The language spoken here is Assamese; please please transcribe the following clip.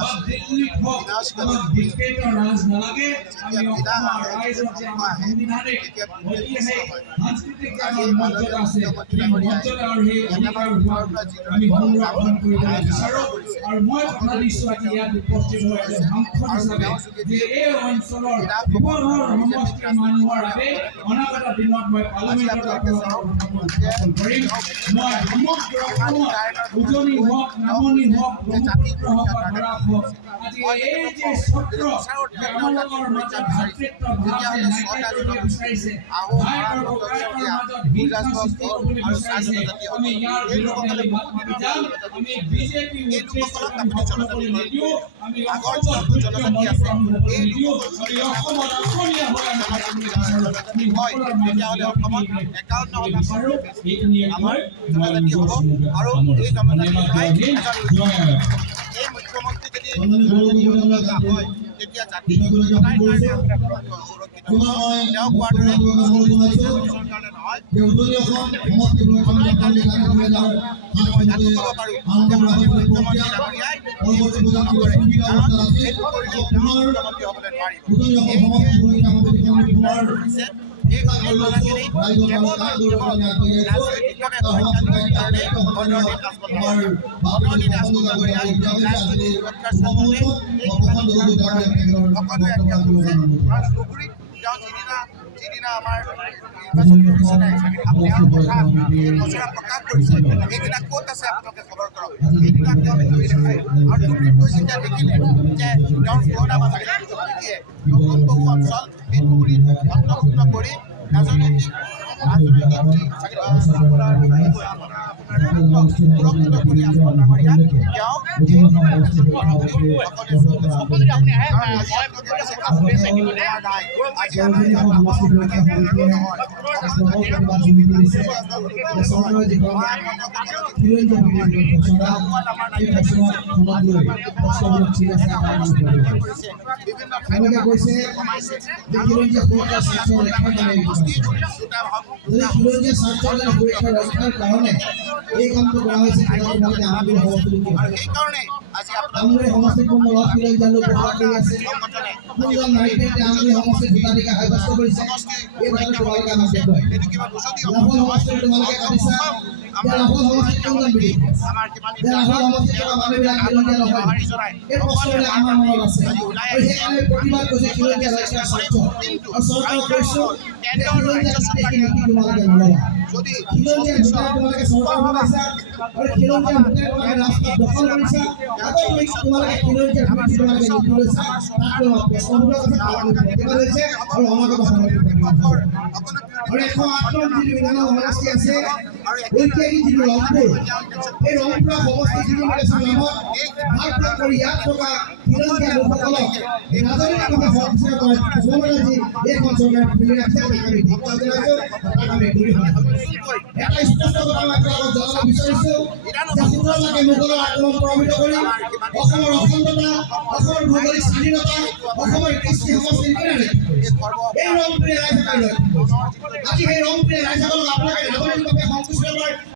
বা দিল্লীত হওক আমাক ডিক্টেটৰ ৰাজ নালাগে। আমি অসমৰ ৰাইজৰ যে আমাৰ সাংবিধানিক ঐতিহাসিক সাংস্কৃতিক আমাৰ মৰ্যাদা আছে, সেই মৰ্যাদা আৰু সেই অধিকাৰবিলাক আমি সংৰক্ষণ কৰিবলৈ বিচাৰোঁ। আৰু মই কথা দিছোঁ আজি ইয়াত উপস্থিত হৈ এজন সাংসদ হিচাপে যে এই অঞ্চলৰ শিৱসাগৰ সমষ্টিৰ মানুহৰ বাবে অনাগত দিনত মই পাৰ্লিমেণ্টত আপোনালোকৰ উত্থাপন কৰিম। মই সমগ্ৰ অসমত উজনি হওক, নামনি হওক, ব্ৰহ্মপুত্ৰ হওক বা বৰাক হওক, আজি এই যে চক্ৰ আমালোকৰ মাজত ভাতৃত্ব ভাৱ নাইকিয়া কৰিব বিচাৰিছে, ভাই আৰু ককায়েকৰ মাজত হিংসা সৃষ্টি কৰিবলৈ বিচাৰিছে, আমি ইয়াৰ বিৰুদ্ধে আমি মাত মাতি যাম। আমি বিজেপি উদ্দেশ্যক আমি সফল কৰি নিদিওঁ, আমি অসমত দ্বিতীয় মণিপুৰ হ'বলৈ নিদিওঁ, আমি অসমত অসমীয়া হৈ আমি সকলোৰ মাজত বিচাৰোঁ। এইখিনিয়ে আমাৰ জনজাতি হ'ব আৰু এই জনজাতি এই মুখ্যমন্ত্ৰী যদি হয় তেতিয়া জাতি তেওঁ কোৱাৰ দৰে কাৰণে নহয়। মই জাতি ক'ব পাৰোঁ মুখ্যমন্ত্ৰী ডাঙৰীয়াই নকৰে, কাৰণ এইটো কৰিলে তেওঁ মুখ্যমন্ত্ৰী হ'বলৈ নোৱাৰিব। এই ঘটনাখিনি কেৱল ৰাজনৈতিকভাৱে অত্যাধিক কাৰণে বদৰণি দাসগুণ ডাঙৰীয়াই ৰাজনৈতিক সুৰক্ষাৰ স্বাৰ্থতে এই সকলোৱে একত্ৰিত হৈছে। কাৰণ চুবুৰীত তেওঁ যিদিনা আমাৰ নিৰ্বাচনী কমিশ্যনে তেওঁৰ কথা এই খচৰা প্ৰকাশ কৰিছে, সেইদিনা ক'ত আছে আপোনালোকে খবৰ কৰক। সেইদিনা তেওঁ ধৰি দেখায় আৰু চুবুৰীত গৈ যেতিয়া দেখিলে যে তেওঁৰ পুৰণা মানুহবিলাক দিয়ে নতুন বহু অঞ্চল এই চুবুৰীত অন্তৰ্ভুক্ত কৰি ৰাজনৈতিক সুৰক্ষিত কৰি আচৰণ ডাঙৰীয়া তেওঁ এই কামটো কৰা হৈছে। সেইকাৰণে আজি আমাৰ সমষ্টিত কোনো ল'ৰা ছোৱালী জানো প্ৰচাৰ কৰি আছে, কোনজন নাৰীয়ে আমাৰ সমষ্টিত ভোটাধিকাৰ সাব্যস্ত কৰিছে, এই কথাটো তোমালোকে আমাক দেখুৱাই। ৰাহুল সমষ্টিত তোমালোকে কাটিছা, ৰাহুল সমষ্টিত কোনজন বিধি ৰাহুল সমষ্টিত থকা মানুহবিলাক খিলঞ্জীয়া নহয়, এই প্ৰশ্নবিলাক আমাৰ মনত আছে। আৰু সেইকাৰণে প্ৰতিবাদ কৰিছে খিলঞ্জীয়া ৰাজ্যৰ স্বাৰ্থ আৰু চৰকাৰক কৈছোঁ যে খিলঞ্জীয়া জাতিখিনি তোমালোকে নল'বা। খিলঞ্জীয়া ভোটাৰ তোমালোকে চৰকাৰ বনাইছা আৰু খিলঞ্জীয়া ভোটাৰ তোমালোকে ৰাস্তা দখল কৰিছা, আকৌ তোমালোকে খিলঞ্জীয়া ভোটাৰ তোমালোকে নীতি লৈছা, তাক প্ৰশ্নবোধক আছে, প্ৰতিবাদ হৈছে আৰু অনাগত সময়ত আৰু 108 যিটো বিধানৰ সমষ্টি আছে, ঐতিহাসিক যিটো ৰংপুৰ, এই ৰংপুৰৰ সমষ্টি যিটো নামত ভাগ ভাগ কৰি ইয়াত থকা খিলঞ্জীয়া লোকসকলক ৰাজনৈতিকভাৱে সংস্কাৰ কৰে যি এইখন চৰকাৰে খুলি ৰাখিছে, তাক আমি ধিক্কাৰ জনাইছোঁ, তাক আমি গৰিহণা জনাইছোঁ। এটা স্পষ্ট কথা মই আপোনালোকক জনাব বিচাৰিছোঁ যে 17 লাখে মোগলৰ আক্ৰমণ প্ৰভাৱিত কৰি অসমৰ অখণ্ডতা, অসমৰ ভৌগোলিক স্বাধীনতা, অসমৰ কৃষ্টি সংস্কৃতি এই ৰংপুৰে ৰাইজসকলক আজি সেই ৰংপুৰে ৰাইজসকলক আপোনালোকে নাগৰিকভাৱে সংকুচিত কৰে।